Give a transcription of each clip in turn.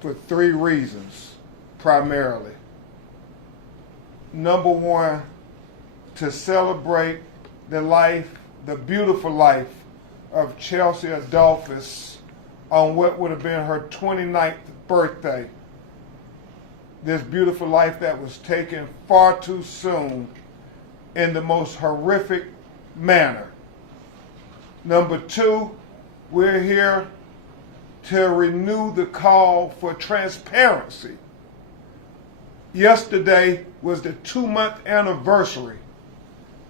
for three reasons, primarily. Number one, to celebrate the life, the beautiful life of Chelsea Adolphus on what would have been her 29th birthday. This beautiful life that was taken far too soon in the most horrific manner. Number two, we're here to renew the call for transparency. Yesterday was the 2-month anniversary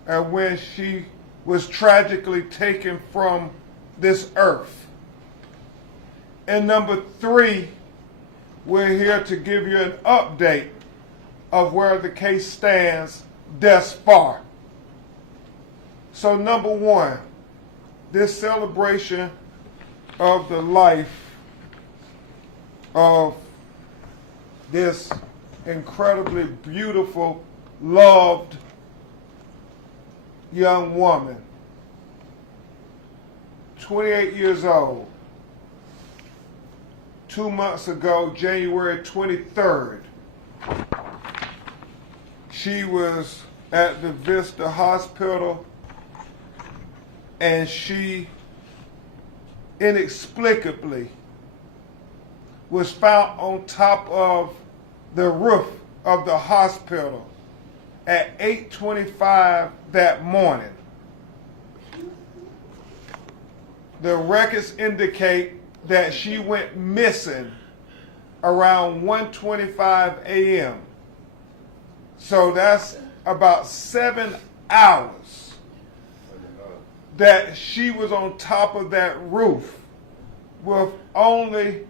of when she was tragically taken from this earth. And number three, we're here to give you an update of where the case stands thus far. So number one, this celebration of the life of this incredibly beautiful, loved young woman, 28 years old. 2 months ago, January 23rd, she was at the Vista Hospital and she inexplicably was found on top of the roof of the hospital at 8:25 that morning. The records indicate that she went missing around 1:25 a.m. So that's about 7 hours that she was on top of that roof with only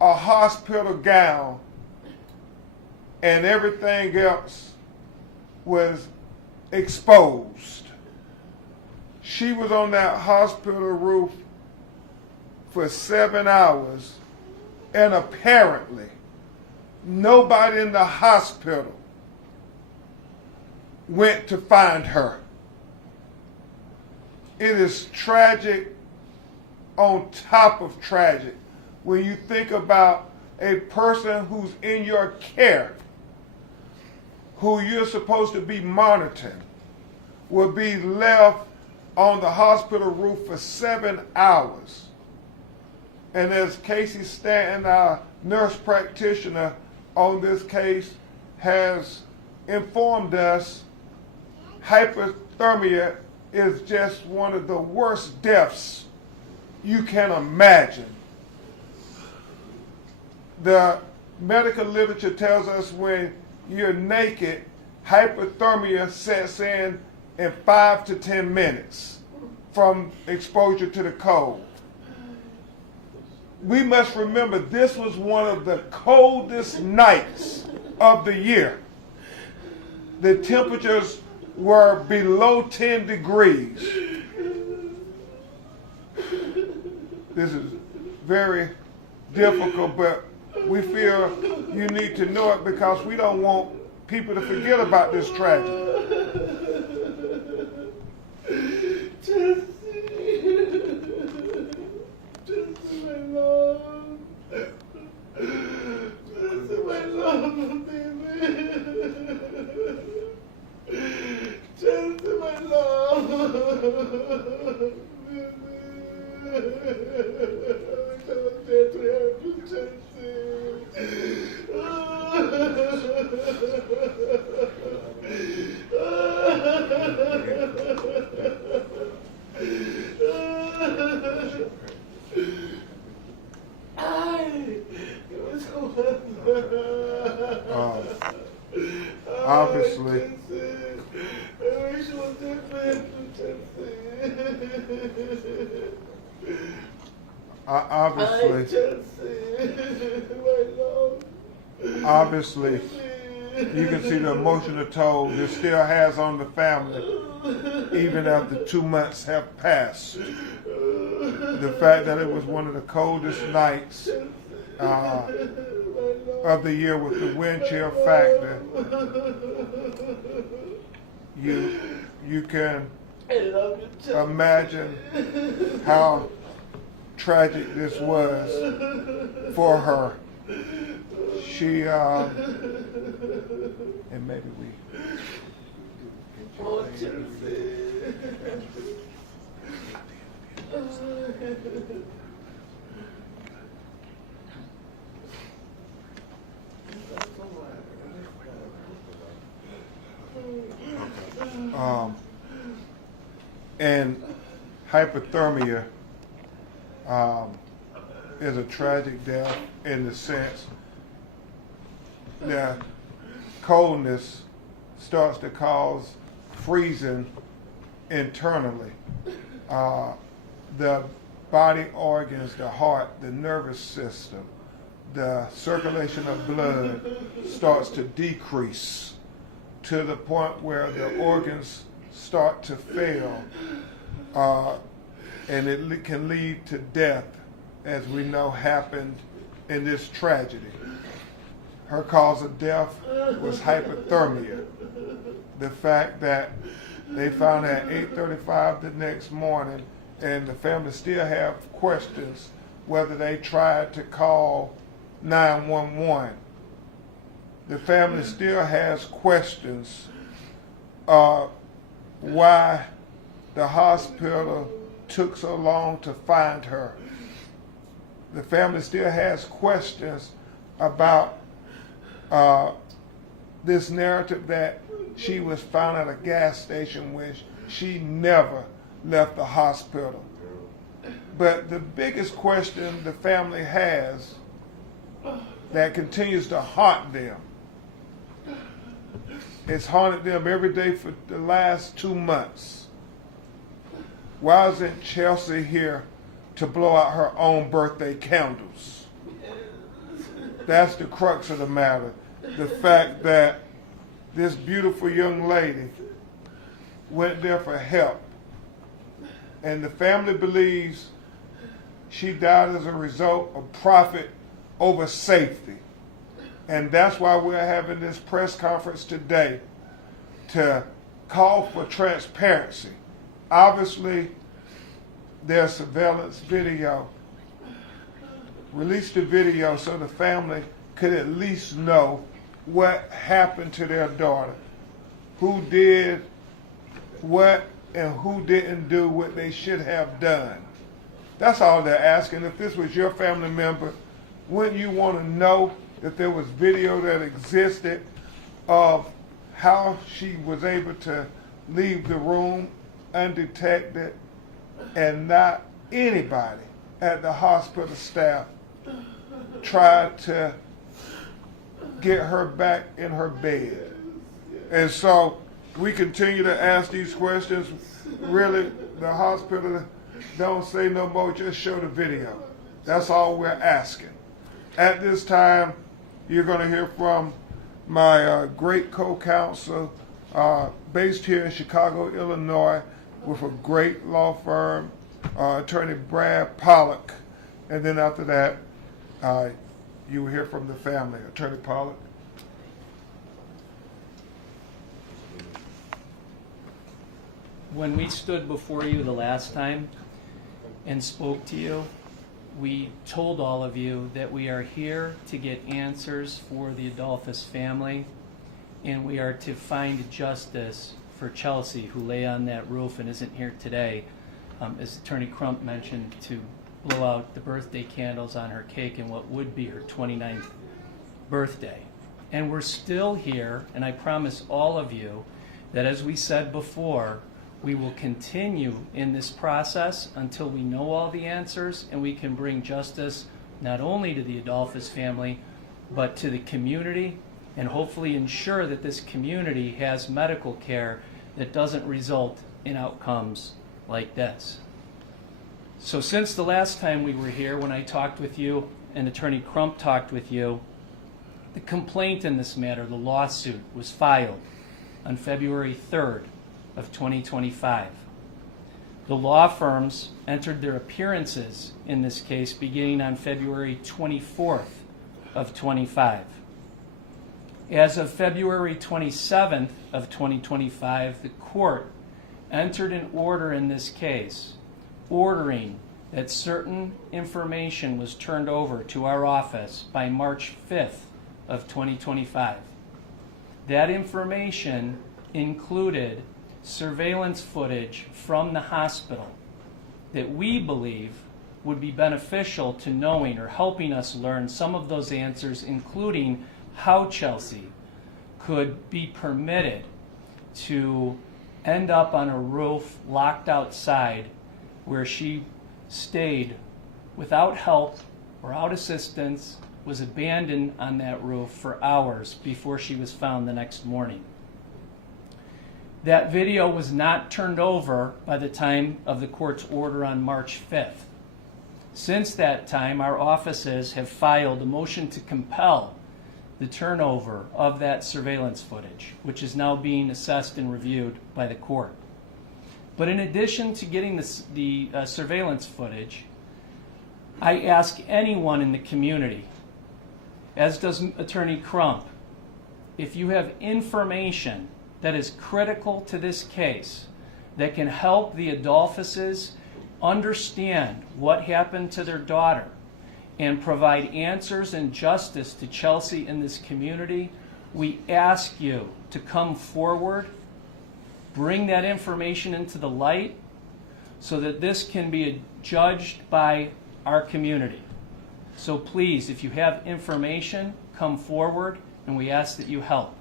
a hospital gown and everything else was exposed. She was on that hospital roof for 7 hours, and apparently nobody in the hospital went to find her. It is tragic on top of tragic when you think about a person who's in your care, who you're supposed to be monitoring, will be left on the hospital roof for 7 hours. And as Casey Stanton, our nurse practitioner on this case, has informed us, hypothermia is just one of the worst deaths you can imagine. The medical literature tells us when you're naked, hypothermia sets in 5 to 10 minutes from exposure to the cold. We must remember this was one of the coldest nights of the year. The temperatures were below 10 degrees. This is very difficult, but we feel you need to know it because we don't want people to forget about this tragedy. Obviously, obviously, you can see the emotional toll this still has on the family, even after 2 months have passed. The fact that it was one of the coldest nights of the year with the wind chill factor, you can imagine how tragic this was for her. She, and maybe we. Oh, Chelsea. And hypothermia is a tragic death in the sense that coldness starts to cause freezing internally. The body organs, the heart, the nervous system, the circulation of blood starts to decrease to the point where the organs start to fail, and it can lead to death, as we know happened in this tragedy. Her cause of death was hypothermia. The fact that they found her at 8:35 the next morning, and the family still have questions whether they tried to call 911. The family still has questions why the hospital took so long to find her. The family still has questions about this narrative that she was found at a gas station when she never left the hospital. But the biggest question the family has that continues to haunt them, it's haunted them every day for the last 2 months. Why isn't Chelsea here to blow out her own birthday candles? That's the crux of the matter. The fact that this beautiful young lady went there for help, and the family believes she died as a result of profit over safety. And that's why we're having this press conference today, to call for transparency. Obviously, there's surveillance video. Release the video so the family could at least know what happened to their daughter, who did what and who didn't do what they should have done. That's all they're asking. If this was your family member, wouldn't you want to know that there was video that existed of how she was able to leave the room undetected, and not anybody at the hospital staff tried to get her back in her bed? And so we continue to ask these questions. Really, the hospital don't say no more, just show the video. That's all we're asking. At this time, you're going to hear from my great co-counsel based here in Chicago, Illinois, with a great law firm, Attorney Brad Pollock. And then after that, you will hear from the family. Attorney Pollock. When we stood before you the last time and spoke to you, we told all of you that we are here to get answers for the Adolphus family, and we are to find justice for Chelsea, who lay on that roof and isn't here today, as Attorney Crump mentioned, to blow out the birthday candles on her cake in what would be her 29th birthday. And we're still here, and I promise all of you that, as we said before, we will continue in this process until we know all the answers and we can bring justice not only to the Adolphus family, but to the community, and hopefully ensure that this community has medical care that doesn't result in outcomes like this. So since the last time we were here, when I talked with you and Attorney Crump talked with you, the complaint in this matter, the lawsuit, was filed on February 3rd of 2025. The law firms entered their appearances in this case beginning on February 24th of 25. As of February 27th of 2025, the court entered an order in this case ordering that certain information was turned over to our office by March 5th of 2025. That information included surveillance footage from the hospital that we believe would be beneficial to knowing or helping us learn some of those answers, including how Chelsea could be permitted to end up on a roof locked outside where she stayed without help or without assistance, was abandoned on that roof for hours before she was found the next morning. That video was not turned over by the time of the court's order on March 5th. Since that time, our offices have filed a motion to compel the turnover of that surveillance footage, which is now being assessed and reviewed by the court. But in addition to getting the surveillance footage, I ask anyone in the community, as does Attorney Crump, if you have information that is critical to this case, that can help the Adolphuses understand what happened to their daughter and provide answers and justice to Chelsea in this community, we ask you to come forward, bring that information into the light so that this can be judged by our community. So please, if you have information, come forward, and we ask that you help.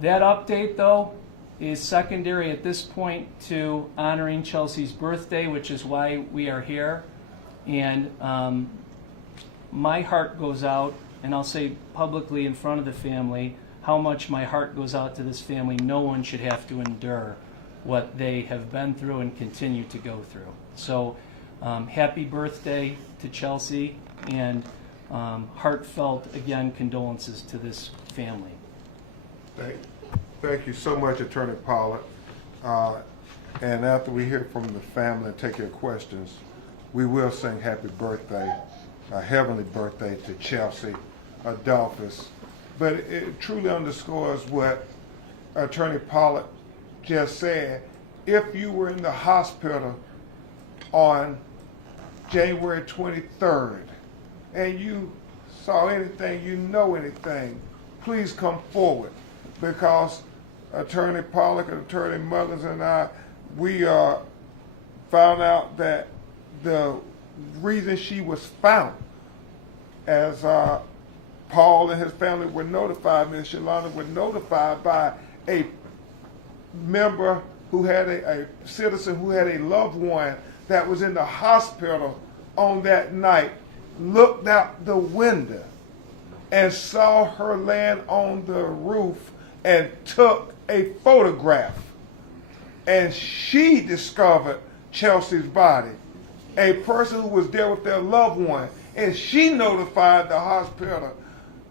That update, though, is secondary at this point to honoring Chelsea's birthday, which is why we are here. And my heart goes out, and I'll say publicly in front of the family how much my heart goes out to this family. No one should have to endure what they have been through and continue to go through. So happy birthday to Chelsea, and heartfelt, again, condolences to this family. Thank you so much, Attorney Pollard. And after we hear from the family and take your questions, we will sing happy birthday, a heavenly birthday to Chelsea Adolphus. But it truly underscores what Attorney Pollard just said. If you were in the hospital on January 23rd and you saw anything, you know anything, please come forward, because Attorney Pollard and Attorney Mothers and I, we found out that the reason she was found, as Paul and his family were notified, Ms. Shalana were notified by a member who had a citizen who had a loved one that was in the hospital on that night, looked out the window and saw her laying on the roof and took a photograph. And she discovered Chelsea's body, a person who was there with their loved one, and she notified the hospital.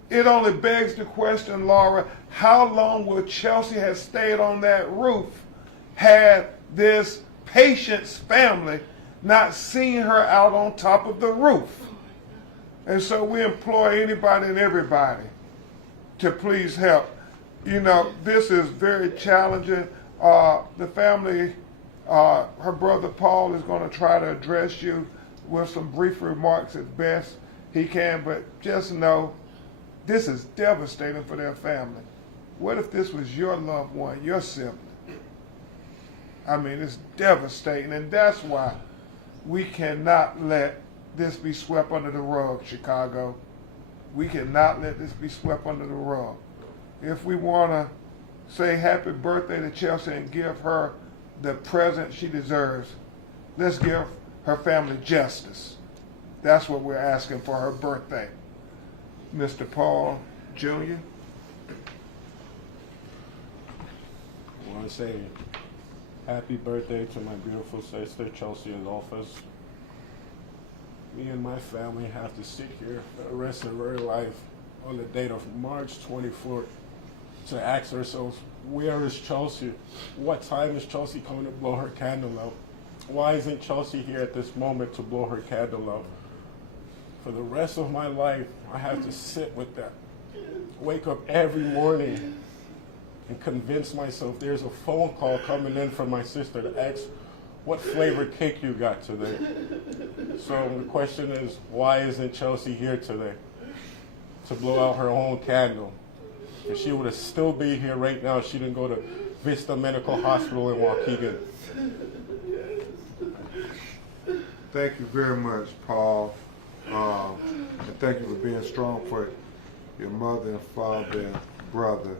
It only begs the question, Laura, how long would Chelsea have stayed on that roof had this patient's family not seen her out on top of the roof? And so we implore anybody and everybody to please help. You know, this is very challenging. The family, her brother Paul is going to try to address you with some brief remarks as best he can, but just know this is devastating for their family. What if this was your loved one, your sibling? I mean, it's devastating, and that's why we cannot let this be swept under the rug, Chicago. We cannot let this be swept under the rug. If we want to say happy birthday to Chelsea and give her the present she deserves, let's give her family justice. That's what we're asking for her birthday. Mr. Paul Jr. I want to say happy birthday to my beautiful sister, Chelsea Adolphus. Me and my family have to sit here for the rest of our life on the date of March 24th to ask ourselves, where is Chelsea? What time is Chelsea coming to blow her candle out? Why isn't Chelsea here at this moment to blow her candle out? For the rest of my life, I have to sit with that. Wake up every morning and convince myself there's a phone call coming in from my sister to ask what flavor cake you got today. So the question is, why isn't Chelsea here today? to blow out her own candle. If she would have still be here right now, she didn't go to Vista Medical Hospital in Waukegan. Thank you very much, Paul. And thank you for being strong for your mother and father and brother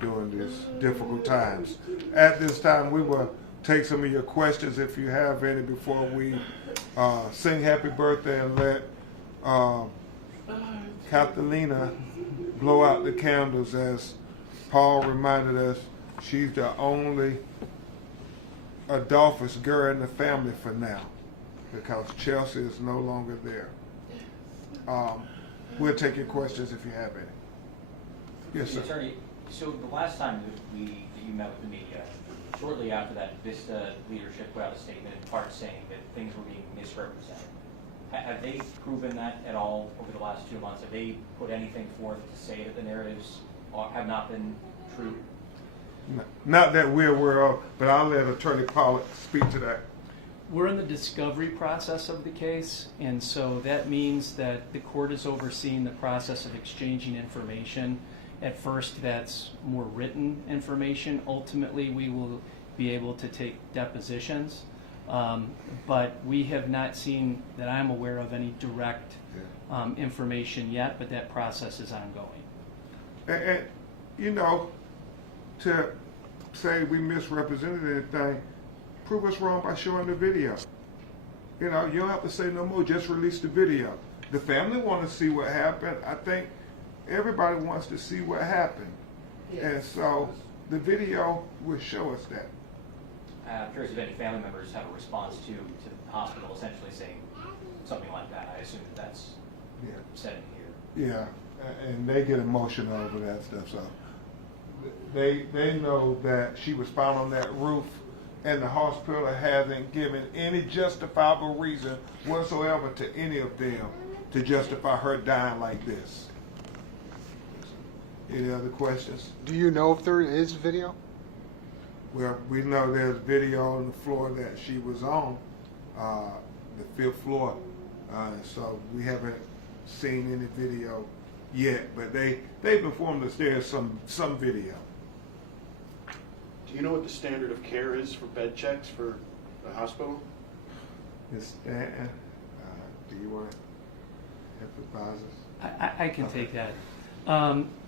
during these difficult times. At this time, we will take some of your questions if you have any before we sing happy birthday and let Catalina blow out the candles. As Paul reminded us, she's the only Adolphus girl in the family for now, because Chelsea is no longer there. We'll take your questions if you have any. Yes, sir. Attorney, so the last time that you met with the media, shortly after that, Vista leadership put out a statement in part saying that things were being misrepresented. Have they proven that at all over the last 2 months? Have they put anything forth to say that the narratives have not been true? No, not that we're aware of, but I'll let Attorney Pollack speak to that. We're in the discovery process of the case, and so that means that the court is overseeing the process of exchanging information. At first, that's more written information. Ultimately, we will be able to take depositions, but we have not seen, that I'm aware of, any direct information yet, but that process is ongoing. And you know, to say we misrepresented anything, prove us wrong by showing the video. You know, you don't have to say no more, just release the video. The family want to see what happened. I think everybody wants to see what happened. Yes. And so the video will show us that. I'm curious if any family members have a response to the hospital essentially saying something like that. I assume that that's said in here. Yeah, and they get emotional over that stuff. So they know that she was found on that roof, and the hospital hasn't given any justifiable reason whatsoever to any of them to justify her dying like this. Any other questions? Do you know if there is video? Well, we know there's video on the floor that she was on, the 5th floor. So we haven't seen any video yet, but they've informed us there's some video. Do you know what the standard of care is for bed checks for the hospital? Ms. Stanton, do you want to emphasize us? I can take that.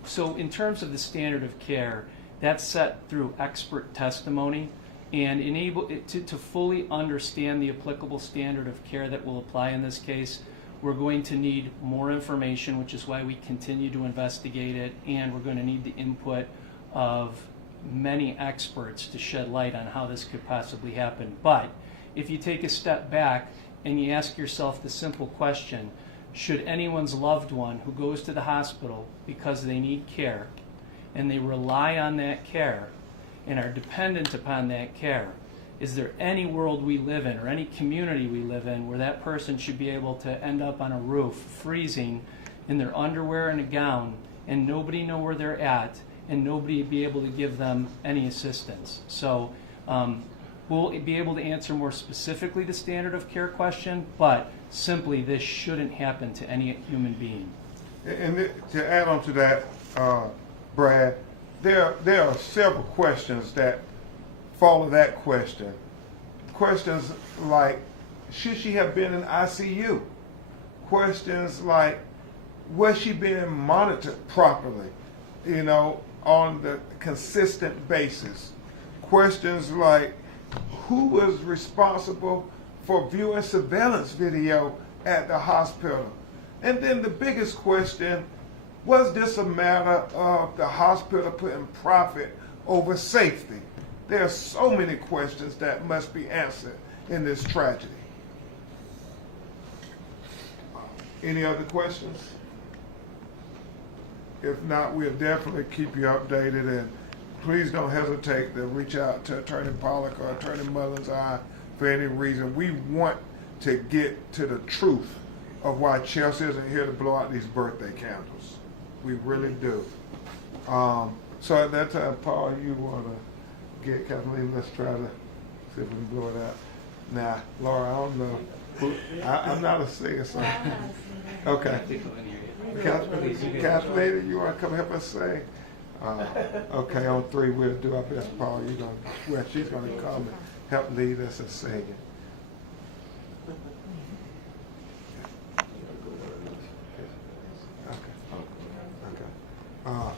So in terms of the standard of care, that's set through expert testimony, and to fully understand the applicable standard of care that will apply in this case, we're going to need more information, which is why we continue to investigate it, and we're going to need the input of many experts to shed light on how this could possibly happen. But if you take a step back and you ask yourself the simple question, should anyone's loved one who goes to the hospital because they need care and they rely on that care and are dependent upon that care, is there any world we live in or any community we live in where that person should be able to end up on a roof freezing in their underwear and a gown and nobody know where they're at and nobody be able to give them any assistance? So we'll be able to answer more specifically the standard of care question, but simply this shouldn't happen to any human being. And to add on to that, Brad, there are several questions that follow that question. Questions like, should she have been in ICU? Questions like, was she being monitored properly, you know, on the consistent basis? Questions like, who was responsible for viewing surveillance video at the hospital? And then the biggest question, was this a matter of the hospital putting profit over safety? There are so many questions that must be answered in this tragedy. Any other questions? If not, we'll definitely keep you updated, and please don't hesitate to reach out to Attorney Pollack or Attorney Mullins for any reason. We want to get to the truth of why Chelsea isn't here to blow out these birthday candles. We really do. So at that time, Paul, you want to get Kathleen? Let's try to see if we can blow it out. Now, Laura, I don't know. I'm not a singer, so. Okay. Kathleen, you want to come help us sing? Okay, on 3 we'll do our best. Paul, she's gonna come and help lead us in singing.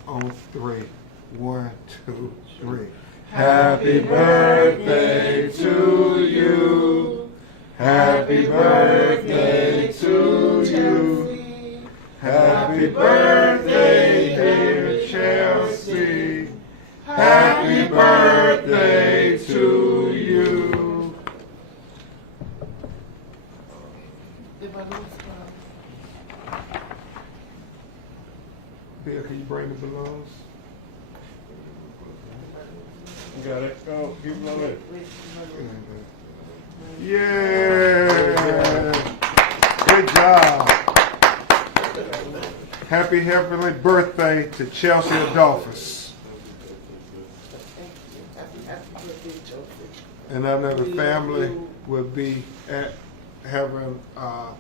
On 3, 1, 2, 3. Happy birthday to you. Happy birthday to you. Happy birthday, dear Chelsea. Happy birthday to you. Bill, can you bring the balloons? You got it. Go. Keep blowing. Yeah. Good job. Happy heavenly birthday to Chelsea Adolphus. And I know the family will be having a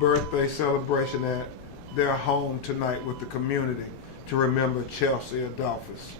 birthday celebration at their home tonight with the community to remember Chelsea Adolphus.